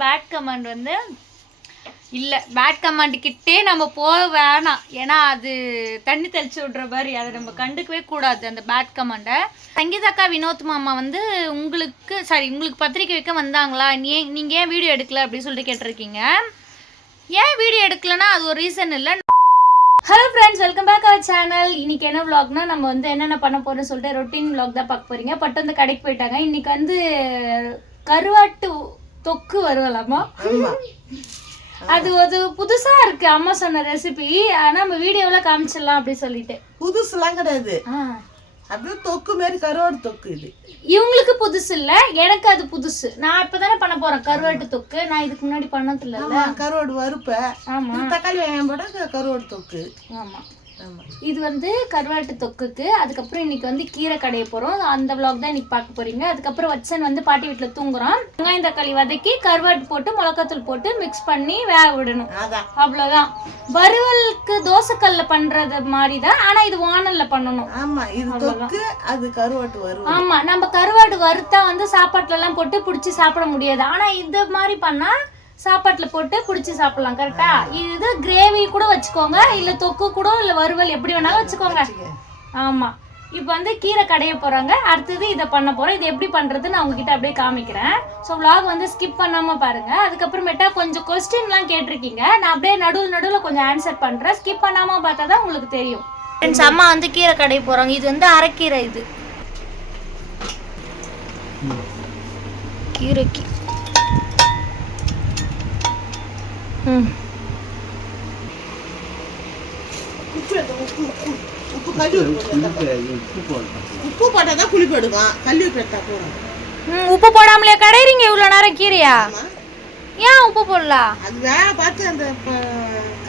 Bad comment வந்து இல்லை, bad comment கிட்டே நம்ம போக வேணாம். ஏன்னா அது தண்ணி தெளிச்சு விட்ற மாதிரி, அதை நம்ம கண்டுக்கவே கூடாது அந்த பேட் கமெண்ட்டை. சங்கீதாக்கா வினோத் மாமா வந்து உங்களுக்கு பத்திரிக்கை வைக்க வந்தாங்களா, நீங்கள் ஏன் வீடியோ எடுக்கல அப்படின்னு சொல்லிட்டு கேட்டிருக்கீங்க. ஏன் வீடியோ எடுக்கலன்னா அது ஒரு ரீசன் இல்லை. Hello friends, welcome back our channel. இன்னைக்கு என்ன விளாக்னா, நம்ம வந்து என்னென்ன பண்ண போகிறோம்னு சொல்லிட்டு ரொட்டீன் விளாக் தான் பார்க்க போகிறீங்க. பட் வந்து கடைக்கு போயிட்டாங்க. இன்னைக்கு வந்து கருவாட்டு தொக்கு வருவலாமா, அது ஒரு புதுசா இருக்கு. அம்மா சொன்ன ரெசிபி, ஆனா நம்ம வீடியோல காமிச்சிடலாம் அப்படின்னு சொல்லிட்டு. புதுசுலாம் கிடையாது, அது தொக்கு மாதிரி கருவாடு தொக்கு. இது இவங்களுக்கு புதுசு இல்ல, எனக்கு அது புதுசு. நான் இப்பதானே பண்ண போறேன் கருவாட்டு தொக்கு. நான் இதுக்கு முன்னாடி பண்ணது இல்ல. கருவாடு வறுப்ப, ஆமா, தக்காளி வெங்காயம் போட கருவாடு தொக்கு. ஆமா, இது வந்து கருவாட்டு தொக்குக்கு. அதுக்கப்புறம் இன்னைக்கு வந்து கீரை கடைய போறோம். அந்த விளாக் தான் இன்னைக்கு பார்க்க போறீங்க. அதுக்கப்புறம் வச்சன் வந்து பாட்டி வீட்டுல தூங்குறான். வெங்காயம் தக்காளி வதக்கி கருவாட்டு போட்டு மிளகாத்தூள் போட்டு மிக்ஸ் பண்ணி வேக விடணும், அவ்வளவுதான். வறுவலுக்கு தோசைக்கல்ல பண்றது மாதிரி தான், ஆனா இது வானல்ல பண்ணணும். ஆமா, இது தொக்கு, அது கருவாட்டு வறுவல். ஆமா, நம்ம கருவாடு வறுத்தா வந்து சாப்பாட்டுல எல்லாம் போட்டு பிடிச்சி சாப்பிட முடியாது. ஆனா இந்த மாதிரி பண்ணா சாப்பாட்டுல போட்டு பிடிச்சி சாப்பிடலாம். கரெக்டா? இது கிரேவி கூட வச்சுக்கோங்க, இல்ல தொக்கு கூட, இல்ல வறுவல் எப்படி வேணாலும் வச்சுக்கோங்க. ஆமா, இப்போ வந்து கீரை கடைய போறாங்க. அடுத்தது இதை பண்ண போறோம். இது எப்படி பண்றது நான் உங்ககிட்ட அப்படியே காமிக்கிறேன். ஸோ vlog வந்து ஸ்கிப் பண்ணாம பாருங்க. அதுக்கப்புறமேட்டா கொஞ்சம் கொஸ்டின்லாம் கேட்டிருக்கீங்க, நான் அப்படியே நடுவில் கொஞ்சம் ஆன்சர் பண்றேன். ஸ்கிப் பண்ணாம பார்த்தா தான் உங்களுக்கு தெரியும். ஃப்ரெண்ட்ஸ், அம்மா வந்து கீரை கடைய போறாங்க. இது வந்து அரைக்கீரை. இது கீரைக்கு உப்பு போட்டாதான் புளி போடுவான். கல்லி உப்பு போடும். உப்பு போடாமலே கடைறீங்க இவ்வளவு நேரம் கீரையா? ஏன் உப்பு போடலாம்? அது வேலை பார்த்து அந்த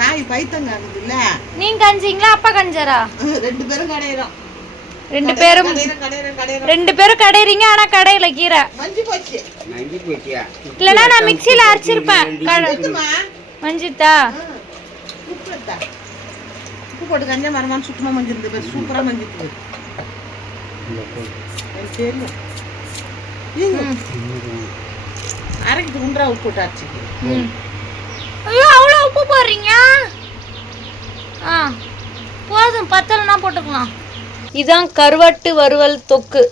காய் பைத்தங்க இல்ல. நீங்க கஞ்சிங்களா, அப்பா கஞ்சாரா? ரெண்டு பேரும் கடையிறோம். ரெண்டு பேரும் கடைறீங்க, ஆனா கடையில கீரை இல்லனா நான் மிக்ஸில அரைச்சிருப்பேன். மஞ்சித்தா உப்பு போட்டு கஞ்சா மரமான சுத்தமா மஞ்சிருந்தது. சூப்பரா மஞ்சிருக்கு. அரைக்கிட்டு குண்டா உப்பு போட்டு அரைச்சிக்கு. ஐயோ, அவ்வளோ உப்பு போடுறீங்க? போதும், பத்தலைன்னா போட்டுக்கலாம். இதுதான் கருவாட்டு வறுவல் தொக்கு.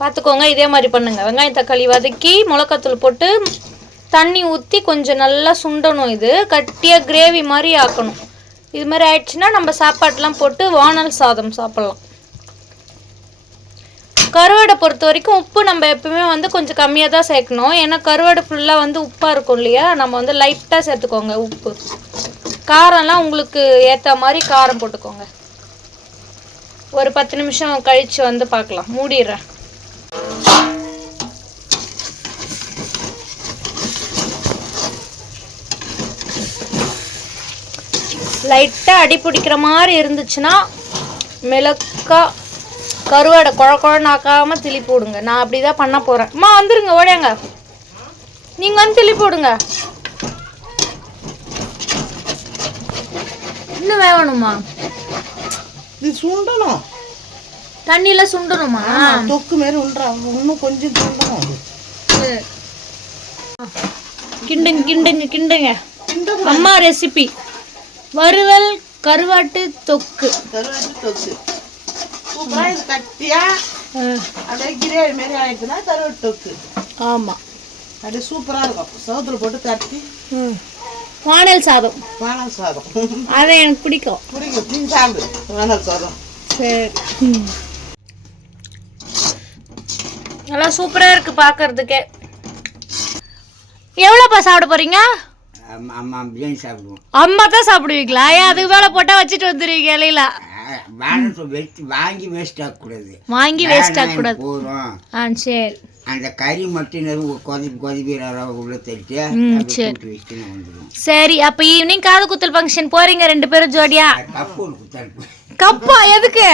பார்த்துக்கோங்க, இதே மாதிரி பண்ணுங்க. வெங்காயம் தக்காளி வதக்கி மிளகாத்தூள் போட்டு தண்ணி ஊற்றி கொஞ்சம் நல்லா சுண்டணும். இது கட்டியாக கிரேவி மாதிரி ஆக்கணும். இது மாதிரி ஆயிடுச்சுன்னா நம்ம சாப்பாட்டெலாம் போட்டு வானல் சாதம் சாப்பிட்லாம். கருவாடை பொறுத்த வரைக்கும் உப்பு நம்ம எப்பவுமே வந்து கொஞ்சம் கம்மியாக தான் சேர்க்கணும். ஏன்னா கருவாடை ஃபுல்லாக வந்து உப்பாக இருக்கும் இல்லையா, நம்ம வந்து லைட்டாக சேர்த்துக்கோங்க உப்பு. காரம்லாம் உங்களுக்கு ஏற்ற மாதிரி காரம் போட்டுக்கோங்க. ஒரு 10 நிமிஷம் கழித்து வந்து பார்க்கலாம். மூடிடுறேன். லைட்டாக அடி பிடிக்கிற மாதிரி இருந்துச்சுன்னா மிளகா கருவாடை குழன்னு ஆக்காமல் திளிப்பு விடுங்க. நான் அப்படி தான் பண்ண போகிறேன். அம்மா வந்துருங்க, ஓடியாங்க, நீங்கள் வந்து திளிப்பு விடுங்க. இன்னும் வேகணுமா? இது சுண்டணும், தண்ணியில் சுண்டணுமா? தொக்கு மாரி உண்டா, இன்னும் கொஞ்சம் சுண்டணும். கிண்டுங்க கிண்டுங்க கிண்டுங்க. அம்மா ரெசிபி வறுவல் கருவாட்டு தொக்கு. கருவாட்டு தொக்கு சூப்பரா இது கட்டியா அப்படியே கிரேவி மாரி ஆயிடுச்சுன்னா கருவாட்டு தொக்கு. ஆமாம், அப்படியே சூப்பரா இருக்கும். சவுத்துல போட்டு தட்டி வானல் சாதம். வானல் சாதம் அது எனக்கு பிடிக்கும். நீ சாப்பிடு வானல் சாதம். சரி, நல்லா சூப்பரா இருக்கு பார்க்கறதுக்கே. எவ்வளோப்பா சாப்பிட போறீங்க? அம்மா பிரியாணி சாப்பிடுவோம். அம்மா தான் சாப்பிடுவீங்களா? ஏன் அதுக்கு மேலே போட்டால் வச்சுட்டு வந்துடுவீங்க இலையில? வாங்கி வேஸ்ட் ஆகக்கூடாது. வாங்கி வேஸ்ட் ஆகக்கூடாது. போதும். சரி, அந்த கறி மட்டும் கொதிப்பி உள்ள தட்டு வந்துடும். சரி, அப்போ ஈவினிங் காது குத்தல் ஃபங்க்ஷன் போறீங்க 2 பேரும் ஜோடியா? கப்பு கப்பா எதுக்கு?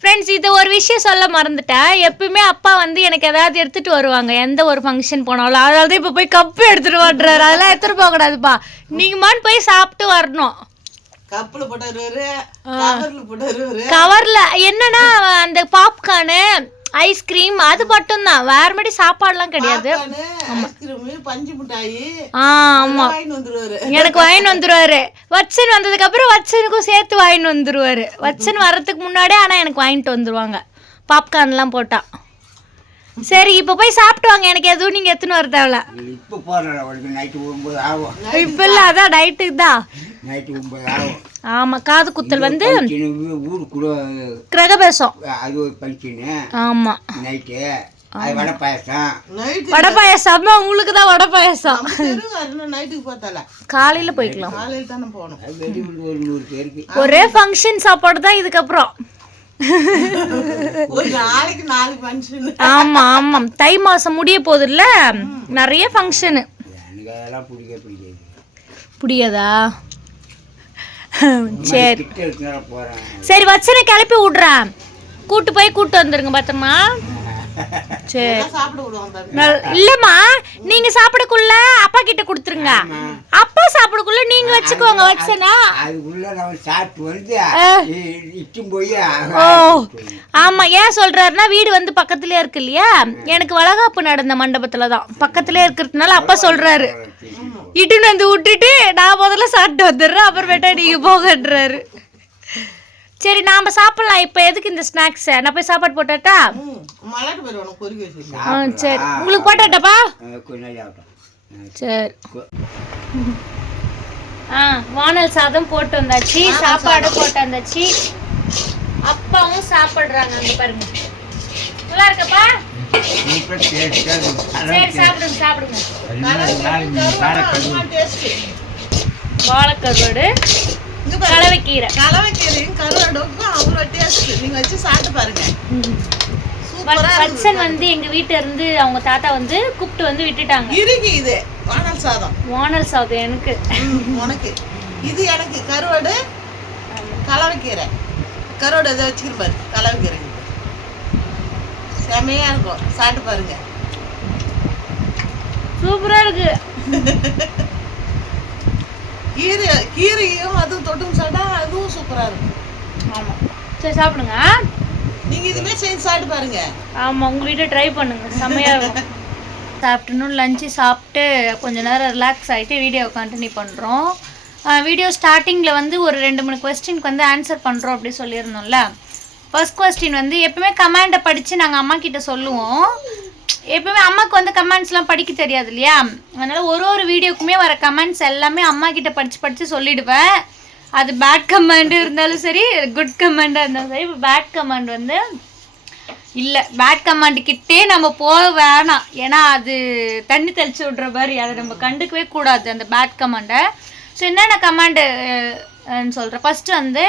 ஃப்ரெண்ட்ஸ், இது ஒரு விஷயம் சொல்ல மறந்துட்டேன். எப்பவுமே அப்பா வந்து எனக்கு ஏதாவது எடுத்துட்டு வருவாங்க எந்த ஒரு ஃபங்க்ஷன் போனாலும். அதனால தான் இப்போ போய் கப்பு எடுத்துட்டு வந்துடுறாரு. அதெல்லாம் எடுத்துட்டு போகக்கூடாதுப்பா, நீங்கள் மான் போய் சாப்பிட்டு வரணும். கப்புல போட்டு வருவாரு, கவர்ல போட்டு வருவாரு. கவர்ல என்னன்னா அந்த பாப்கார்னு ஐஸ்கிரீம் அது மட்டும்தான், வேற மாதிரி சாப்பாடுலாம் கிடையாது. ஐஸ்கிரீம், பஞ்சு மிட்டாயி ஆமா வாங்கிட்டு வந்துருவாரு. எனக்கு வாங்கிட்டு வந்துருவாரு. வச்சன் வந்ததுக்கு அப்புறம் வச்சனுக்கும் சேர்த்து வாங்கிட்டு வந்துருவாரு. வச்சன் வர்றதுக்கு முன்னாடியே ஆனா எனக்கு வாங்கிட்டு வந்துருவாங்க பாப்கார்ன்லாம் போட்டா. சரி இப்போ போய் சாப்பிட்டு வாங்க, எனக்கு எதுவும் நீங்க எடுத்துன்னு வர தேவையில்ல. இப்போ போகிறேன், அவளுக்கு நைட்டு 9 ஆகும். இப்போ இல்லை, அதான் நைட்டுக்கு தான். நைட்டு 9 ஆகும். ஆமா காது குத்தல் வந்து ஊருக்குள்ள கிரகபேசம், அது ஒரு ஃபங்க்ஷனு. ஆமா நைட்டு அது வடை பாயசம். நைட்டு வடை பாயசம். உங்களுக்கு தான் வடை பாயசம். நைட்டுக்கு பார்த்தால காலையில போய்க்கலாம், காலையில் தானே போகணும். அது வெளியூர் ஒரு 100 பேருக்கு. ஒரே ஃபங்க்ஷன் சாப்பாடு தான் இதுக்கப்புறம். ஒரு நாளைக்கு 4 ஃபங்க்ஷன். ஆமா ஆமா தை மாசம் முடிய போகுது இல்ல, நிறைய ஃபங்க்ஷனு. எனக்கு அதெல்லாம் பிடிக்காது. புரியாதா? சரி கிட்ட இருக்கிற போகிறேன். சரி வச்சனை கிளப்பி விட்றேன், கூட்டு வந்துருங்க பத்திரமா. சரி சாப்பிட விடுவாங்க. இல்லம்மா நீங்க சாப்பிடக்குள்ள அப்பா கிட்ட கொடுத்துருங்க, அப்பா சாப்பிடக்குள்ள நீங்க வச்சுக்கோங்க வச்சனா. அதுக்குள்ள நம்ம சாப்பிட்டு வந்து இட்டும் போய். ஓ ஆமா, ஏன் சொல்றாருன்னா வீடு வந்து பக்கத்துலயே இருக்கு இல்லையா, எனக்கு வளகாப்பு நடந்த மண்டபத்துல தான் பக்கத்துலயே இருக்கிறதுனால அப்பா சொல்றாரு இட்டுன்னு வந்து விட்டுட்டு நான் முதல்ல சாப்பிட்டு வந்துடுறேன், அப்புறமேட்டா நீங்க போகன்றாரு. சரி நாம சாப்பிடலாம். இப்போ எதுக்கு இந்த ஸ்நாக்ஸ்? நான் போய் சாப்பாடு போட்டாட்டா? மலாட்டு போயிடுவானு பொறுக்கி வச்சிருக்கேன். சரி உங்களுக்கு போட்டாட்டாப்பா? சரி வானல் சாதம் போட்டு வந்தாச்சு, சாப்பாடு போட்டு வந்தாச்சு, அப்பாவும் சாப்பிடுறாங்க. அங்க பாருங்க, நல்லா இருக்கப்பா? சரி சாப்பிடுங்க சாப்பிடுங்க. வாழைக்கருவாடு, கலவைக்கீரை. கலவைக்கீரையும் கருவாடுக்கும் அவ்வளோ டேஸ்ட். நீங்க வச்சு சாப்பிட்டு பாருங்க. வச்சன் வந்து எங்க வீட்டுல இருந்து அவங்க தாத்தா வந்து கூப்பிட்டு வந்து விட்டுட்டாங்க. இருக்கு இது வானல் சாதம். வானல் சாதம் எனக்கு, உனக்கு இது எனக்கு கருவாடு கலவைக்கீரை. கருவாடு எதை வச்சுக்கிட்டு பாரு, கலவைக்கீரை செமையா இருக்கும், சாப்பிட்டு பாருங்க. சூப்பரா இருக்கு. கீரையும் அதுவும் தொட்டும் சாப்பிட்டா அதுவும் சூப்பரா இருக்கும். ஆமா சரி சாப்பிடுங்க. நீங்க இதுவே செஞ்சு சாப்பிட்டு பாருங்க. ஆமா உங்க வீட்டை ட்ரை பண்ணுங்க, செம்மையா இருக்கும். ஆஃப்டர்நூன் லஞ்சு சாப்பிட்டு கொஞ்ச நேரம் ரிலாக்ஸ் ஆகிட்டு வீடியோ கண்டினியூ பண்ணுறோம். வீடியோ ஸ்டார்டிங்கில் வந்து ஒரு 2-3 கொஸ்டினுக்கு வந்து ஆன்சர் பண்ணுறோம் அப்படி சொல்லியிருந்தோம்ல. ஃபர்ஸ்ட் கொஸ்டின் வந்து எப்பவுமே கமெண்டை படித்து நாங்கள் அம்மா கிட்ட சொல்லுவோம். எப்பவுமே அம்மாவுக்கு வந்து கமெண்ட்ஸ்லாம் படிக்க தெரியாது இல்லையா, அதனால் ஒரு வீடியோக்குமே வர கமெண்ட்ஸ் எல்லாமே அம்மா கிட்ட படித்து சொல்லிவிடுவேன். அது பேட் கமெண்ட் இருந்தாலும் சரி, குட் கமெண்டாக இருந்தாலும் சரி. இப்போ பேட் கமெண்ட் வந்து இல்லை, பேட் கமெண்ட் கிட்டே நம்ம போக வேணாம், ஏன்னா அது தண்ணி தெளிச்சு விட்ற மாதிரி, அதை நம்ம கண்டுக்கவே கூடாது அந்த பேட் கமெண்டை. ஸோ என்னென்ன கமெண்டுன்னு சொல்கிறேன். ஃபஸ்ட்டு வந்து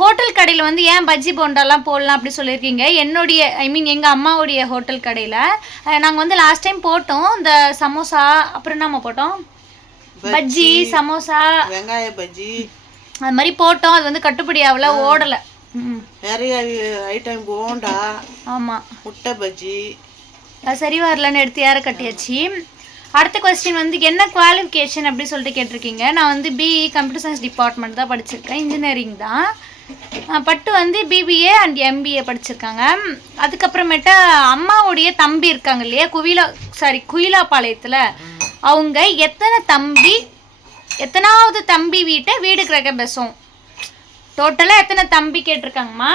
ஹோட்டல் கடையில் வந்து ஏன் பஜ்ஜி போண்டாலாம் போடலாம் அப்படி சொல்லியிருக்கீங்க. என்னுடைய எங்கள் அம்மாவுடைய ஹோட்டல் கடையில் நாங்கள் வந்து லாஸ்ட் டைம் போட்டோம் இந்த சமோசா, அப்புறம் என்னம்மா போட்டோம், பஜ்ஜி சமோசா வெங்காய பஜ்ஜி அது மாதிரி போட்டோம். அது வந்து கட்டுப்படி ஆகல, ஓடலை. நிறைய ஐட்டம் போண்டா, ஆமாம் முட்டை பஜ்ஜி, அது சரி வரலன்னு எடுத்து யாரை கட்டியாச்சு. அடுத்த கொஸ்டின் வந்து என்ன குவாலிஃபிகேஷன் அப்படி சொல்லிட்டு கேட்டிருக்கீங்க. நான் வந்து பிஇ கம்ப்யூட்டர் சயின்ஸ் டிபார்ட்மெண்ட் தான் படிச்சிருக்கேன், இன்ஜினியரிங் தான். பட்டு வந்து பிபிஏ அண்ட் எம்பிஏ படிச்சிருக்காங்க. அதுக்கப்புறமேட்டா அம்மாவுடைய தம்பி இருக்காங்க இல்லையா, குயிலாப்பாளையத்தில், அவங்க எத்தனாவது தம்பி வீட்டை வீடு கிரகபேசம், டோட்டலாக எத்தனை தம்பி கேட்டிருக்காங்கம்மா,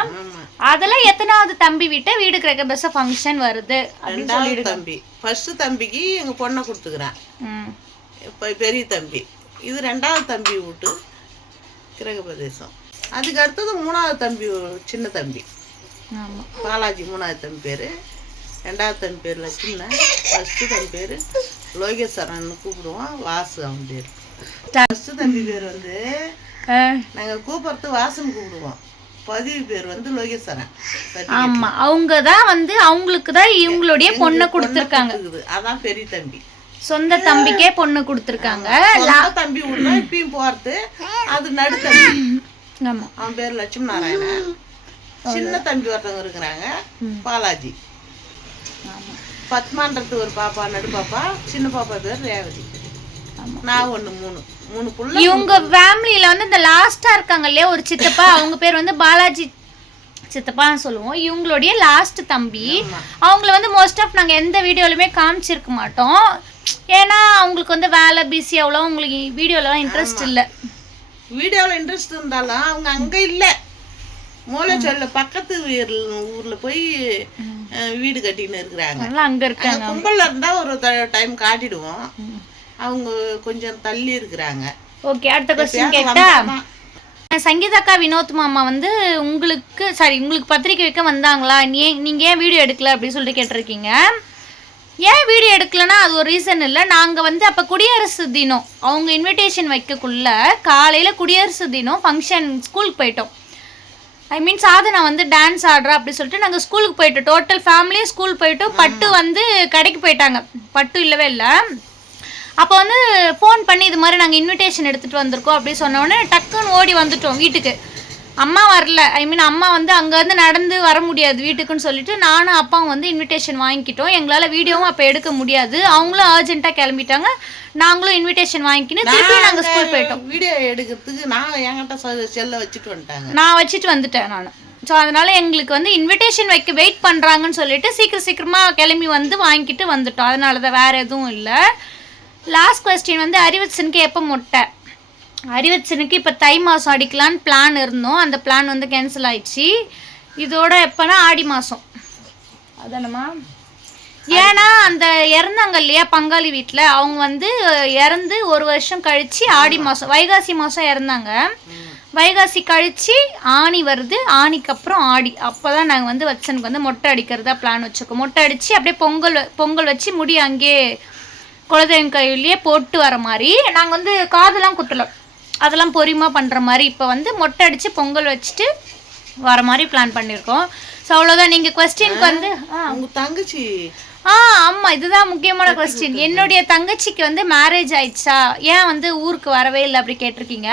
அதில் எத்தனாவது தம்பி வீட்டை வீடு கிரகபேச ஃபங்க்ஷன் வருது அப்படின்னு சொல்லியிருக்காங்க. தம்பி ஃபர்ஸ்ட் தம்பிக்கு எங்கள் பொண்ணை கொடுத்துக்கிறேன், இப்போ பெரிய தம்பி. இது 2வது தம்பி வீட்டு கிரகபிரதேசம். அதுக்கு அடுத்தது 3வது தம்பி, சின்ன தம்பி பாலாஜி. 3வது தம்பி பேர், 2வது தம்பி பேர் லட்சுமணன், ஃபர்ஸ்ட்டு தம்பி பேர் லோகேஸ்வரன் கூப்பிடுவோம், வாசு அவன் பேர். ஃபர்ஸ்ட்டு தம்பி பேர் வந்து நாங்கள் கூப்பிடுறது வாசன் கூப்பிடுவோம், பதிவு பேர் வந்து லோகேஸ்வரன். ஆமா அவங்க தான் வந்து அவங்களுக்கு தான் இவங்களுடைய பொண்ணை கொடுத்துருக்காங்க. அதான் பெரிய தம்பி, சொந்த தம்பிக்கே பொண்ணு கொடுத்துருக்காங்க. தம்பி ஊர்ல இப்பயும் போறது அது நடு தம்பி. ஆமா அவன் பேர் லட்சுமி நாராயணன். சின்ன தம்பி ஒருத்தவங்க இருக்கிறாங்க பாலாஜி. பத்மான்றது ஒரு பாப்பா, நடு பாப்பா, சின்ன பாப்பா பேர் ரேவதி. நான் ஒண்ணு 3 புள்ள. இவங்க ஃபேமிலியில வந்து இந்த லாஸ்டா இருக்காங்க இல்லையா ஒரு சித்தப்பா, அவங்க பேர் வந்து பாலாஜி சித்தப்பா சொல்லுவோம். இவங்களுடைய லாஸ்ட் தம்பி. அவங்கள வந்து மோஸ்ட் ஆஃப் நாங்கள் எந்த வீடியோலையுமே காமிச்சிருக்க மாட்டோம். ஏன்னா அவங்களுக்கு வந்து வேலை பிஸி, அவ்வளோ உங்களுக்கு வீடியோலாம் இன்ட்ரெஸ்ட் இல்லை. வீடியோவில் இன்ட்ரெஸ்ட் இருந்தாலும் அவங்க அங்கே இல்லை, மூளைச்சொல்ல பக்கத்து ஊரில் போய் வீடு கட்டின்னு இருக்கிறாங்க. அங்கே இருக்காங்க. கும்பலில் இருந்தால் ஒரு டைம் காட்டிடுவோம். அவங்க கொஞ்சம் தள்ளி இருக்கிறாங்க. ஓகே, அடுத்த கொஸ்டின் கேட்டா, சங்கீதாக்கா வினோத் மாமா வந்து உங்களுக்கு பத்திரிக்கை வைக்க வந்தாங்களா, நீங்கள் ஏன் வீடியோ எடுக்கல அப்படின்னு சொல்லிட்டு கேட்டிருக்கீங்க. ஏன் வீடியோ எடுக்கலன்னா அது ஒரு ரீசன் இல்லை. நாங்கள் வந்து அப்போ குடியரசு தினம் அவங்க இன்விடேஷன் வைக்கக்குள்ள காலையில் குடியரசு தினம் ஃபங்க்ஷன் ஸ்கூலுக்கு போயிட்டோம். ஐ மீன் சாதனை வந்து டான்ஸ் ஆடுறா அப்படி சொல்லிட்டு நாங்கள் ஸ்கூலுக்கு போயிட்டோம். டோட்டல் ஃபேமிலியே ஸ்கூல் போயிட்டோம். பட்டு வந்து கடைக்கு போயிட்டாங்க, பட்டு இல்லவே இல்லை. அப்போ வந்து ஃபோன் பண்ணி இது மாதிரி நாங்கள் இன்விடேஷன் எடுத்துகிட்டு வந்திருக்கோம் அப்படி சொன்னோடனே டக்குன்னு ஓடி வந்துட்டோம் வீட்டுக்கு. அம்மா வரல, ஐ மீன் அம்மா வந்து அங்கேருந்து நடந்து வர முடியாது வீட்டுக்குன்னு சொல்லிட்டு நானும் அப்பாவும் வந்து இன்விடேஷன் வாங்கிக்கிட்டோம். எங்களால் வீடியோவும் அப்போ எடுக்க முடியாது. அவங்களும் அர்ஜென்ட்டாக கிளம்பிட்டாங்க. நாங்களும் இன்விடேஷன் வாங்கிக்கின்னு திருப்பி நாங்கள் ஸ்கூல் போயிட்டோம். வீடியோ எடுக்கிறதுக்கு நான் என்கிட்ட செல்லை வச்சுட்டு வந்துட்டாங்க. நான் வச்சுட்டு வந்துட்டேன் நான். ஸோ அதனால் எங்களுக்கு வந்து இன்விடேஷன் வைக்க வெயிட் பண்ணுறாங்கன்னு சொல்லிட்டு சீக்கிரமாக கிளம்பி வந்து வாங்கிக்கிட்டு வந்துட்டோம். அதனால தான், வேறு எதுவும் இல்லை. லாஸ்ட் கொஸ்டின் வந்து அறிவச்சனுக்கு எப்போ மொட்டை? அறிவச்சனுக்கு இப்போ தை மாதம் அடிக்கலான்னு பிளான் இருந்தோம். அந்த பிளான் வந்து கேன்சல் ஆயிடுச்சு. இதோட எப்போனா ஆடி மாதம் அதானம்மா. ஏன்னா அந்த இறந்தாங்க இல்லையா பங்காளி வீட்டில், அவங்க வந்து இறந்து ஒரு வருஷம் கழித்து ஆடி மாதம் வைகாசி மாதம் இறந்தாங்க. வைகாசி கழித்து ஆணி வருது, ஆணிக்கு அப்புறம் ஆடி. அப்போ தான் நாங்கள் வந்து வச்சனுக்கு வந்து மொட்டை அடிக்கிறதா பிளான் வச்சுருக்கோம். மொட்டை அடித்து அப்படியே பொங்கல் வச்சு முடி அங்கேயே குலதெய்வம் கையிலேயே போட்டு வர மாதிரி. நாங்கள் வந்து காதெல்லாம் குத்தலை, அதெல்லாம் பொறுமையாக பண்ணுற மாதிரி. இப்போ வந்து மொட்டை அடித்து பொங்கல் வச்சுட்டு வர மாதிரி பிளான் பண்ணியிருக்கோம். ஸோ அவ்வளோதான். நீங்கள் கொஸ்டினுக்கு வந்து உங்கள் தங்கச்சி ஆமாம், இதுதான் முக்கியமான கொஸ்டின். என்னுடைய தங்கச்சிக்கு வந்து மேரேஜ் ஆயிடுச்சா, ஏன் வந்து ஊருக்கு வரவே இல்லை அப்படி கேட்டிருக்கீங்க.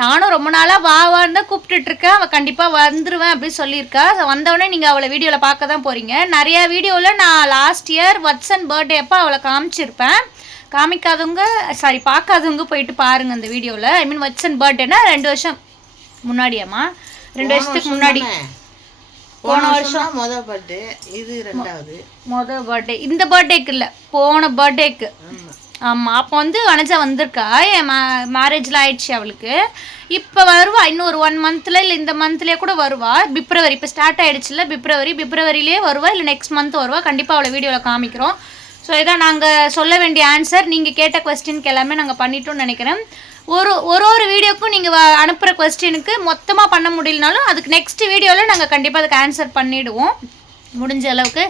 நானும் ரொம்ப நாளாக வான்னு தான் கூப்பிட்டுட்ருக்கேன். அவள் கண்டிப்பாக வந்துடுவேன் அப்படின்னு சொல்லியிருக்கா. ஸோ வந்தவொடனே நீங்கள் அவளை வீடியோவில் பார்க்க தான் போகிறீங்க. நிறையா வீடியோவில் நான் லாஸ்ட் இயர் வட்சன் பர்த்டே அப்போ அவளை காமிச்சிருப்பேன். பார்க்காதவங்க போயிட்டு பாருங்கள் அந்த வீடியோவில். ஐ மீன் வட்சன் பர்த்டேனா 2 வருஷம் முன்னாடியாம்மா, 2 வருஷத்துக்கு முன்னாடி. போன வருஷம் மொதல் பர்த்டே, இது 2வது மொதல் பர்த்டே. இந்த பர்த்டேக்கு இல்லை, போன பர்த்டேக்கு. ஆமாம், அப்போ வந்து வனஜா வந்திருக்கா. என் மேரேஜில் ஆயிடுச்சு அவளுக்கு. இப்போ வருவா, இன்னும் ஒரு 1 மந்த்தில் இல்லை இந்த மந்த்லேயே கூட வருவா. பிப்ரவரி இப்போ ஸ்டார்ட் ஆகிடுச்சுல்ல, பிப்ரவரியிலே வருவா, இல்லை நெக்ஸ்ட் மந்த் வருவா. கண்டிப்பாக அவளை வீடியோவில் காமிக்கிறோம். ஸோ இதான் நாங்கள் சொல்ல வேண்டிய ஆன்சர். நீங்கள் கேட்ட கொஸ்டினுக்கு எல்லாமே நாங்கள் பண்ணிட்டோம்னு நினைக்கிறேன். ஒரு வீடியோக்கும் நீங்கள் அனுப்புகிற கொஸ்டினுக்கு மொத்தமாக பண்ண முடியலனாலும் அதுக்கு நெக்ஸ்ட் வீடியோவில் நாங்கள் கண்டிப்பாக அதுக்கு ஆன்சர் பண்ணிவிடுவோம் முடிஞ்ச அளவுக்கு.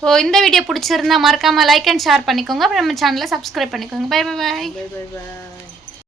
ஸோ இந்த வீடியோ பிடிச்சிருந்தா மறக்காமல் லைக் அண்ட் ஷேர் பண்ணிக்கோங்க. அப்புறம் நம்ம சேனலை சப்ஸ்கிரைப் பண்ணிக்கோங்க. Bye bye bye. Bye bye பாய்.